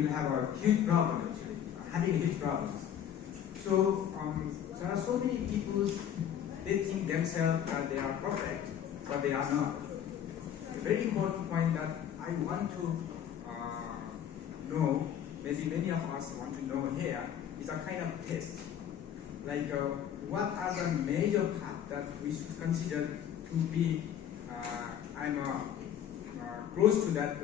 will have a huge problem actually, having a huge problem. So there are so many people, they think themselves that they are perfect, but they are not. A very important point that I want to know, maybe many of us want to know here, is a kind of test. Like what are the major parts that we should consider to be close to that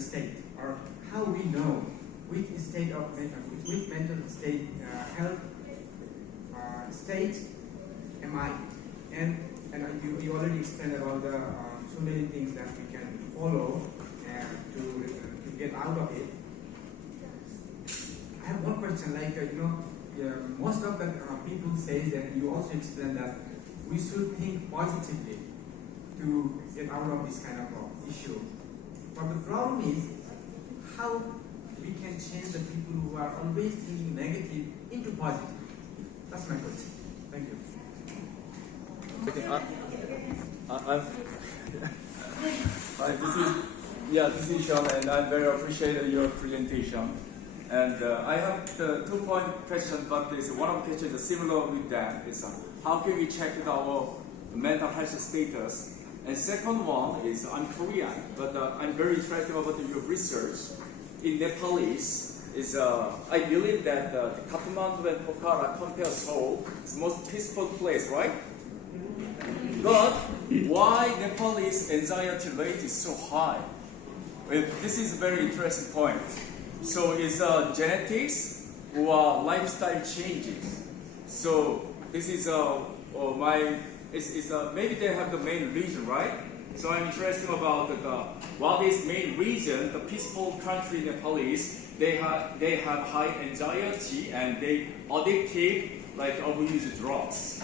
state, or how we know which state of which mental state health state am I, and you already explained about the so many things that we can follow to get out of it. I have one question, like most of the people say that, you also explained that we should think positively to get out of this kind of issue. But the problem is how we can change the people who are always thinking negative into positive. That's my question. Thank you. This is Sean, and I very appreciate your presentation. And I have the 2-point question, but this one of the questions is similar with that. Is how can we check our mental health status? And second one is, I'm Korean, but I'm very interested about your research in Nepalese. I believe that Kathmandu and Pokhara compared Seoul is the most peaceful place, right? But why Nepalese anxiety rate is so high? Well, this is a very interesting point. So it's genetics or lifestyle changes. So this is maybe they have the main reason, right? So I'm interested about what is main reason the peaceful country Nepalese, they have high anxiety and they addicted, like abuse drugs.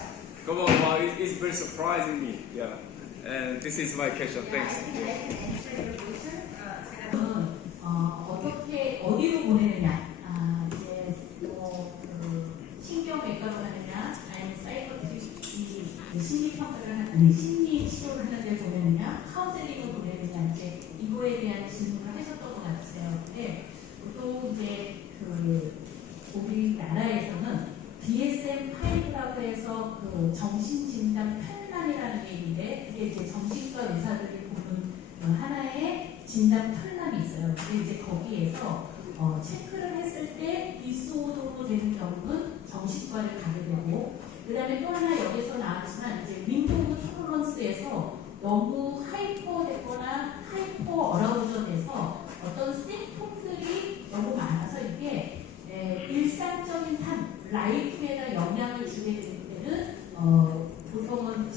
It's very surprising me. Yeah. And this is my question. Thanks. 어떻게 어디로 보내느냐, 이제 신경외과로 하느냐, 아니면 심리 평가를 하는, 심리 치료를 하는 데 보내느냐, 카운셀링을 보내느냐, 이제 이거에 대한 질문을 하셨던 것 같아요. 근데 보통 이제 우리나라에서는 DSM-5라고 해서 정신진단 편람이라는 게 있는데, 그게 이제 정신과 의사들이 보는 하나의 진단 편람이 있어요. 근데 이제 거기에서 체크를 했을 때 디스오더로 되는 경우는 정신과를 가게 되고, 그 다음에 또 하나 여기서 나왔지만 이제 윈도우 토러런스에서 너무 하이퍼 됐거나 하이퍼 어라우저 돼서 어떤 심통들이 너무 많아서 이게 일상적인 삶, 라이프에다 영향을 주게 될 때는 보통은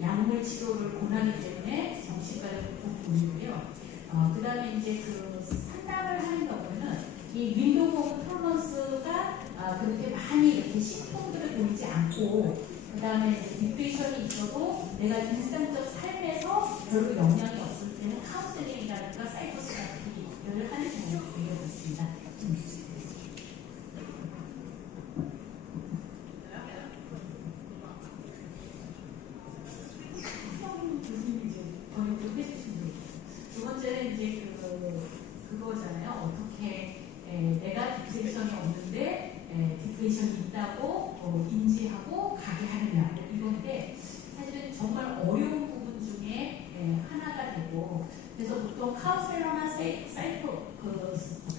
약물 치료를 권하기 때문에 정신과를 보통 보이고요. 그 다음에 이제 상담을 하는 경우는 이 윈도우 토러런스가 그렇게 많이 이렇게 심통들을 보이지 않고, 그 다음에 디프레션이 있어도 내가 일상적 삶에서 별로 영향이 없을 때는 카운셀링이라든가 사이코세라피를 하는 경우가 되게 많습니다. 두 번째는 이제 그거잖아요. 어떻게 내가 디프레션이 없는데 디프레션이 있다고 인지하고 가게 하느냐, 이건데 사실은 정말 어려운 부분 중에 하나가 되고, 그래서 보통 카운셀러나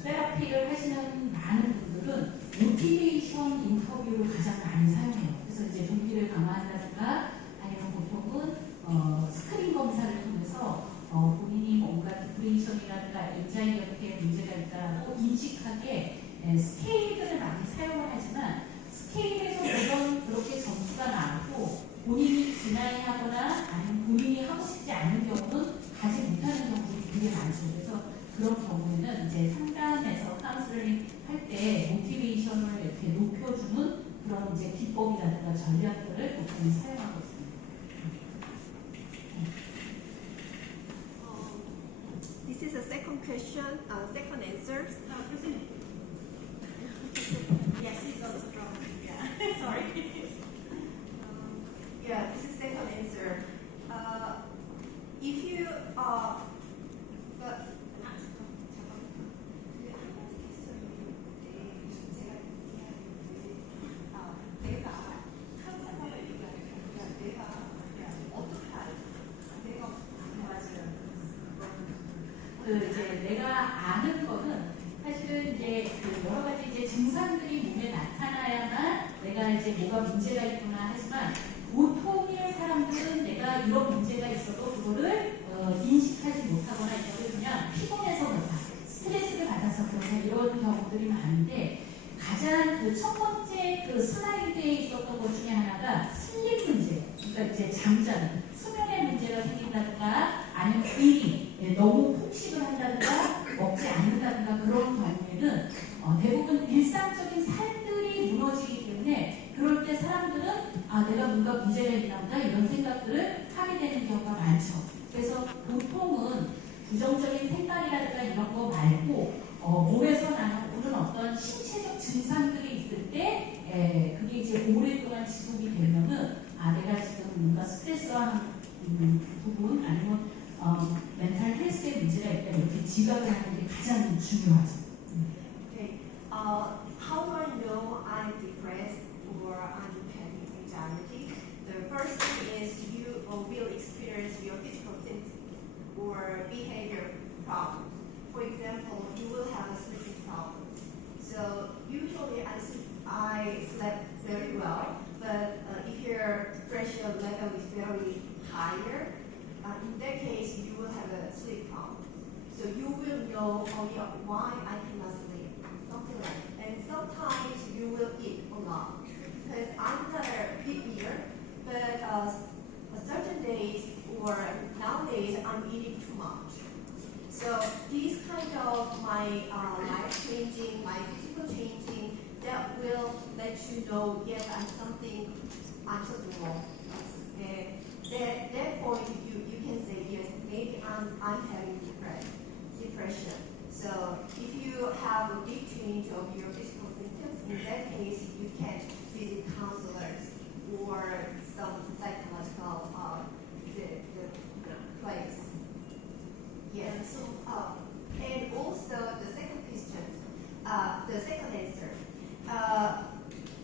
세라피를 하시는 많은 분들은 모티베이션 인터뷰를 가장 많이 사용해요. 그래서 이제 동기를 강화한다든가 아니면 보통은 스크린 검사를 통해서 본인이 뭔가 디프레션이라든가 엔자이티 같은 문제가 있다고 인식하게 스케일들을 많이 사용을 하지만, 스케일에서 물론 그렇게 점수가 나오고 본인이 디나이하거나 아니면 본인이 하고 싶지 않은 경우는 가지 못하는 경우들이 되게 많죠. 그래서 그런 경우에는 이제 상담에서 카운슬링 할 때 모티베이션을 이렇게 높여주는 그런 이제 기법이라든가 전략들을 보통 사용하고 있습니다. This is a second question, second answer. Yes, it's also from, yeah. Sorry. Yeah, this is second answer. If you 이제 내가 아는 거는 사실은 이제 그 여러 가지 이제 증상들이 몸에 나타나야만 내가 이제 뭐가 문제가 있구나 하지만 보통의 사람들은 내가 이런 문제가 있어도 그거를 인식하지 못하거나 이거를 그냥 피곤해서 그렇다, 스트레스를 받아서 그렇다 이런 경우들이 많은데 가장 그 첫 번째 그 슬라이드에 있었던 것 중에 하나가 슬립 문제, 그러니까 이제 잠자는 수면의 문제가 생긴다든가 아니면 의리, 너무 폭식을 한다든가 먹지 않는다든가 그런 경우에는 대부분 일상적인 삶들이 무너지기 때문에 그럴 때 사람들은 아 내가 뭔가 문제가 있나 보다 이런 생각들을 하게 되는 경우가 많죠. 그래서 보통은 부정적인 생각이라든가 이런 거 말고 몸에서 나오는 어떤 신체적 증상들이 있을 때 그게 이제 오랫동안 지속이 되면은 아 내가 지금 뭔가 스트레스한 부분 아니면 멘탈 헬스의 문제가 있다 이렇게 지각을 하는 게 가장 중요하죠. Okay. How do I know I'm depressed or I'm having anxiety? The first thing is you will experience your physical symptoms or behavior problems. For example, you will have a sleeping problem. So usually I slept very well, but if your pressure level is very higher, in that case you will have a sleep problem. So you will know why I cannot sleep, something like that. And sometimes you will eat a lot. Because I'm not a big eater, but certain days or nowadays I'm eating too much. So these kind of my life changing, my physical changing, that will let you know yes I'm something wrong. And at that point you can say yes maybe I'm having depression. So if you have a big change of your physical symptoms, in that case you can visit counselors or some psychological the place. Yes. And also the second question, the second answer.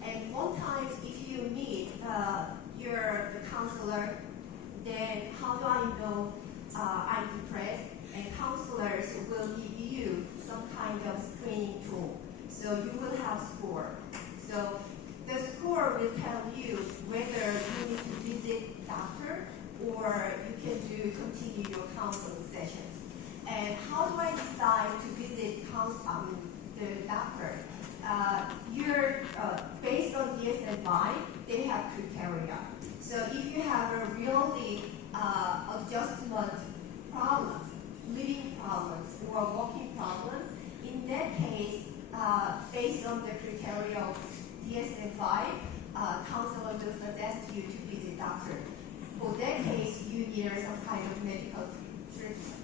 And one time if you meet the counselor, then how do I know I'm depressed? And counselors will give you some kind of screening tool. So you will have score. So the score will tell you whether you need to visit doctor or you can continue your counseling sessions. And how do I decide to visit the doctor? Based on DSM-5, they have criteria. So if you have a really adjustment problems, living problems, or walking problems, in that case, based on the criteria of DSM-5, counselor will suggest you to visit doctor. For that case, you need some kind of medical treatment.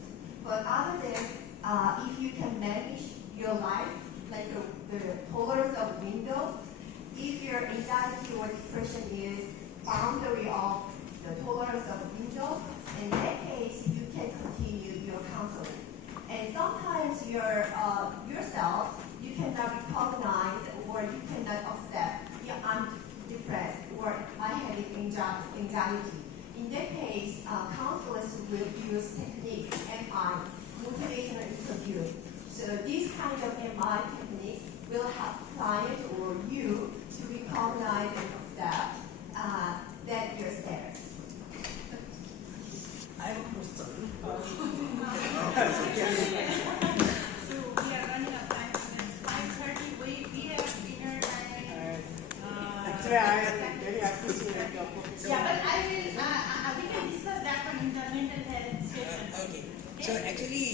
But other than, if you can manage your life, like the tolerance of window, if your anxiety or depression is boundary of the tolerance of window, in that case, you can continue your counseling. And sometimes yourself, you cannot recognize or you cannot accept, yeah, I'm depressed or I have anxiety. In that case, counselors will use techniques, MI, motivational interview. So these kind of MI techniques will help client or you to recognize and accept that your status. I have a question. So we are running out of time. It's 5:30. We have dinner time. Actually, I very appreciate your profession. Yeah, but we can discuss that one in the mental health session. Okay. So actually,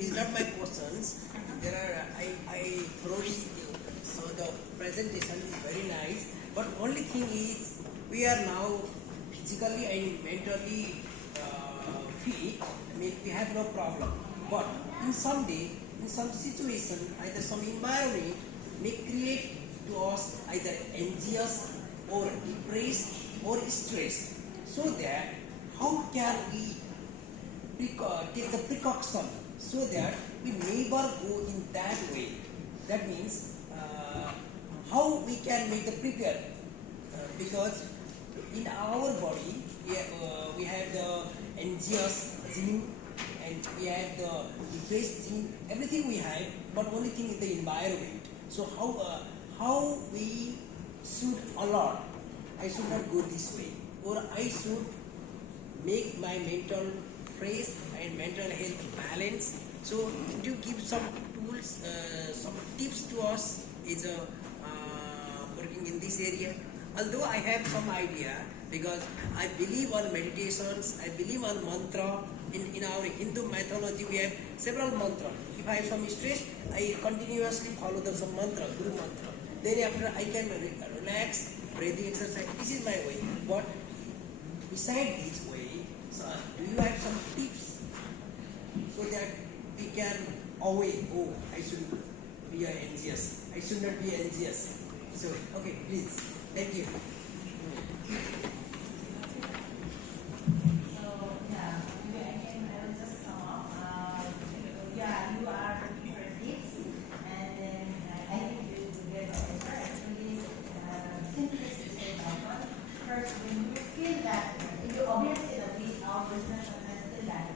it's not my questions. There are I thoroughly so the presentation is very nice. But only thing is we are now physically and mentally fit. I mean we have no problem. But in some situation, either some environment may create to us either anxious or depressed or stressed. So that how can we take the precaution so that we never go in that way? That means how we can make the prepare because in our body we have the angios gene and we have the best thing, everything we have, but only thing is the environment. So how we should allot? I should not go this way, or I should make my mental fresh and mental health balance. So could you give some tools, some tips to us is working in this area? Although I have some idea, because I believe on meditations, I believe on mantra. In our Hindu mythology, we have several mantras. If I have some stress, I continuously follow some mantra, Guru mantra. Then after I can relax, breathing exercise. This is my way. But beside this way, so do you have some tips so that we can avoid, oh, I should be anxious. I should not be anxious. So, okay, please. Thank you. So, yeah, maybe I will just come up. Yeah, you are looking for tips, and then I think you will get the answer. Actually, simply to say that one. First, when you feel that, you obviously our business sometimes feel that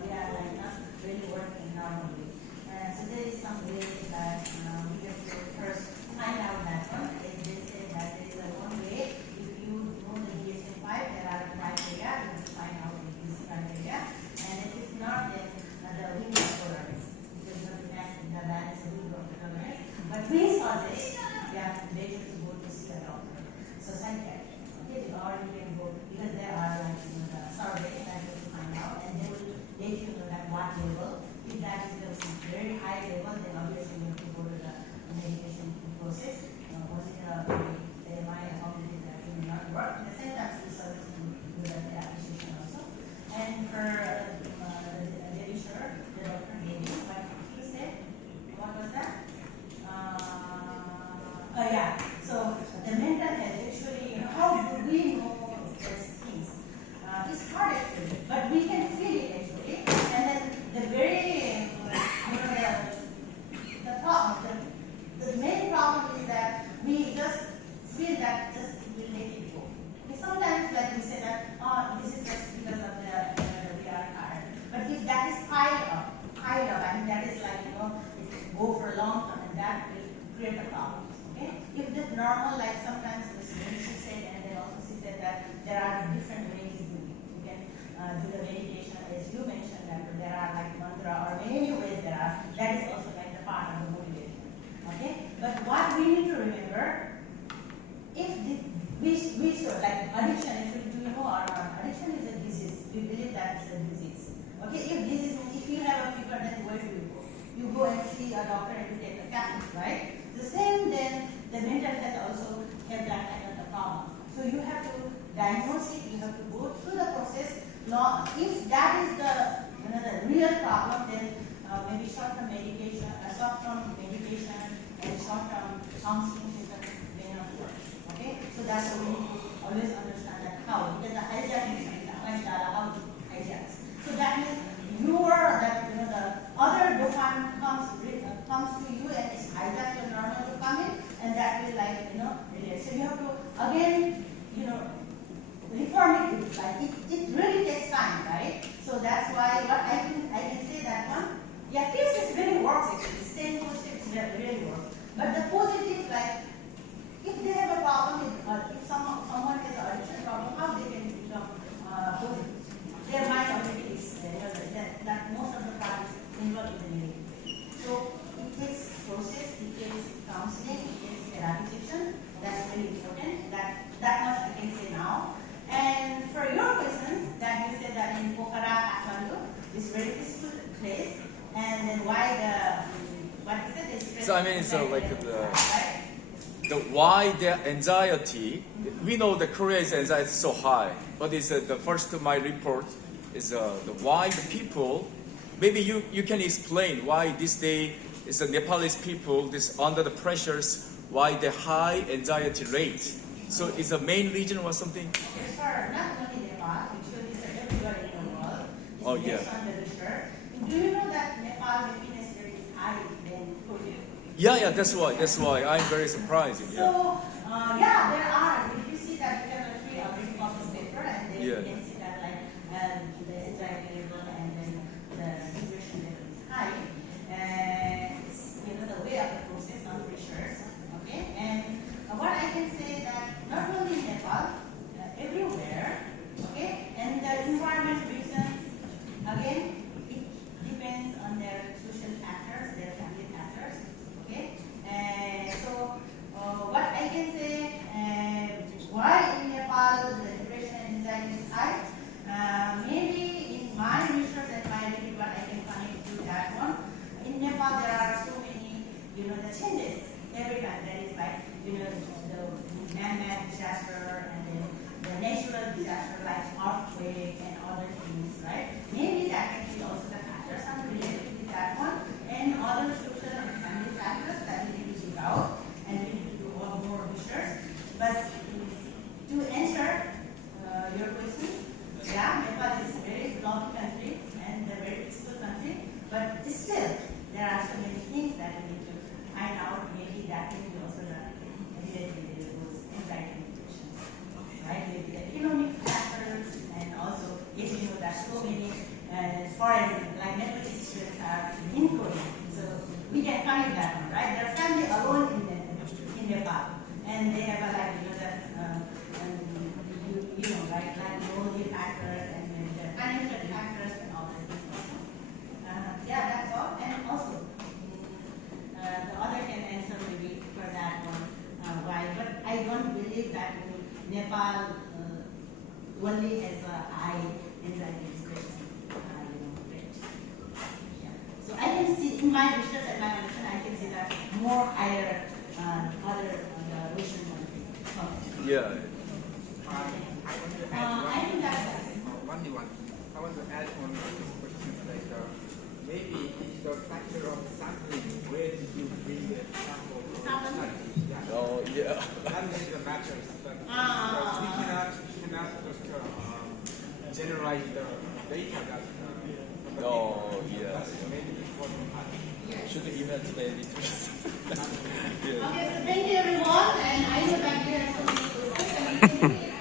we are like not really working normally. So there is some way that we have to first find out that one. As they say that there is a one way. If you know the DSM-5, there are criteria. You have to find out these criteria. And if not, then the window of tolerance. Because the balance of window of tolerance. But we suggest you have to later to go to see a doctor. So psychiatrist. Okay, or you can go because there are like the surveys that you have to find out, and they will let you know at what level. If that is the very high level, then obviously you have to go to the medication process. Only they might accomplish that will not work. At the same time, we suggest to do the application also. And for the researcher, the doctor gave you what he said. What was that? Oh yeah. So the mental health actually, how do we know these things? It's hard actually, but we can feel it actually. And then the very, the problem, the main problem is that we just feel that just we let it go. Okay, sometimes like we say that, oh, this is just because of we are tired. But if that is piled up, I mean that is like, it go for a long time, and that will create a problem. Okay? If it's normal, like sometimes she said, and then also she said that there are different ways you can do the meditation, as you mentioned that there are like mantra or many ways there are. That is also like the part of the motivation. Okay? But what we need to remember, if we should like addiction, if you know our addiction is a disease, we believe that it's a disease. Okay? If you have a fever, then where do you go? You go and see a doctor and you take a tablet, right? The same, then the mental health also have that kind of a problem. So you have to diagnose it, you have to go through the process. If that is the real problem, then maybe short-term medication, and short-term counseling may not work. Okay, so that's why we need to always understand that how, because the hijacking is how it hijacks. So that means the other dopamine comes to you and it's hijacked your normal dopamine, and that will relate. So you have to again, reform it. Like it really takes time, right? So that's why what I can say that one. Yeah, this really works actually. Staying positive really works. But the positive, like if they have a problem, if someone has an addiction problem, how they can become positive? Their mind already is that most of the parties involved in the negative. So it takes process, it takes counseling, it takes therapy session. That's really important. That much I can say now. And for your questions, that you said that in Pokhara, Kathmandu, this very peaceful place, and then why what is it? So I mean, the why the anxiety. We know that Korea's anxiety is so high, but it's the first to my report is the why the people. Maybe you can explain why this day is the Nepalese people this under the pressures, why the high anxiety rate. So is the main reason or something? As for not only Nepal, which is everywhere in the world, it's Oh, yeah. based on the research. Do you know that Nepal happiness rate is higher than Korea? Yeah, that's why I'm very surprised. Yeah. So, there are. If you see that we have a free already published paper, and then Yeah. you can see that like the anxiety level and then still, there are so many things that we need to find out. Maybe that will be also related with those anxiety and depression, right? Maybe the economic factors, and also, yes, we know that so many foreign, like Nepalese students are in Korea, so we can find that one, right? Their family alone in Nepal, and they have a like you know, right, like moral factors and the financial factors and all that things. Yeah, that's all. And also, the other can answer maybe for that one why, but I don't believe that Nepal only has a high anxiety depression rate. Yeah. So I can see in my research and my understanding, I can see that more higher other Russian countries. Yeah. I think that's one. I want to add on questions like maybe it's the factor of sampling. Where did you bring the sample from? Yeah. Oh, yeah. That really matters. But we cannot just generalize the data that. Oh, yeah. That's maybe important part. Should email today. Yeah. okay. So thank you everyone, and I know that you have something to say.